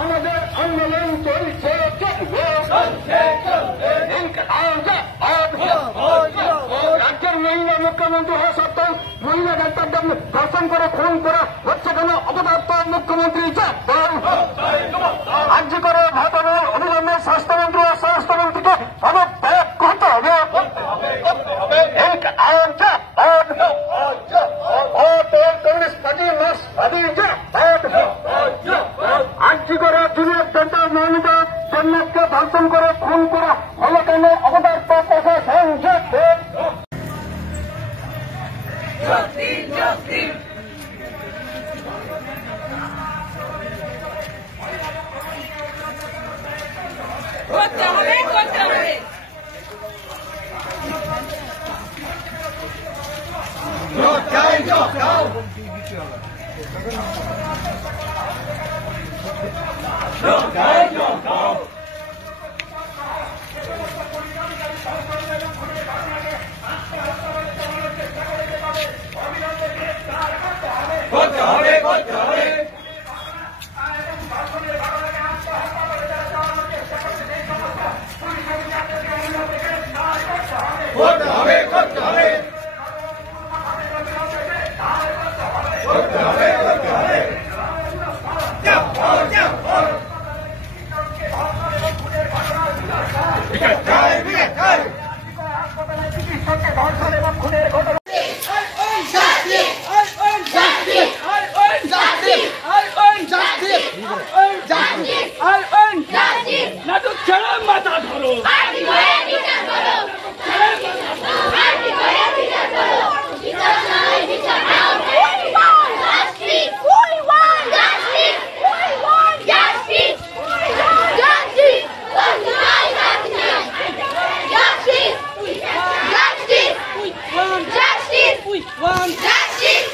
আমাদের আন্দোলন চলছে রাজ্যের মহিলা মুখ্যমন্ত্রী হওয়া সত্ত্বেও মহিলা ডাক্তারদের ধর্ষণ করে খুন করা হচ্ছে কেন? অপদার্থ মুখ্যমন্ত্রী রাজ্য করে ঘটনার অবিলম্বে স্বাস্থ্যমন্ত্রী ও স্বরাষ্ট্রমন্ত্রীকে পদত্যাগ করতে হবে। কংগ্রেস পার্টি রাজ্য করে জুনিয়র ডক্টর মহিলা জন্নাথকে ধর্ষণ করে খুন করা হলো কেন? অপদার্থ প্রশাসন করতে হবে করতে হবে ধর্ষণ এবং খুনের ঘটনা মাথা ধরো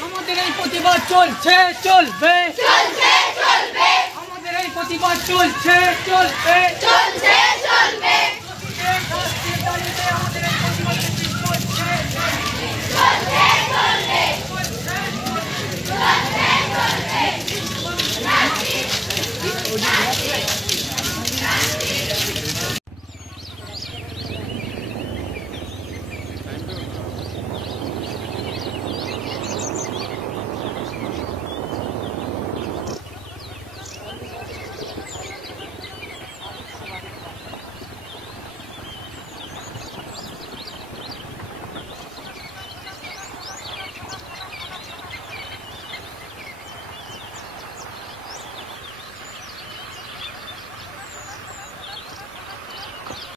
আমাদের এই প্রতিবাদ চলছে চলবে আমাদের এই প্রতিবাদ চলছে চলবে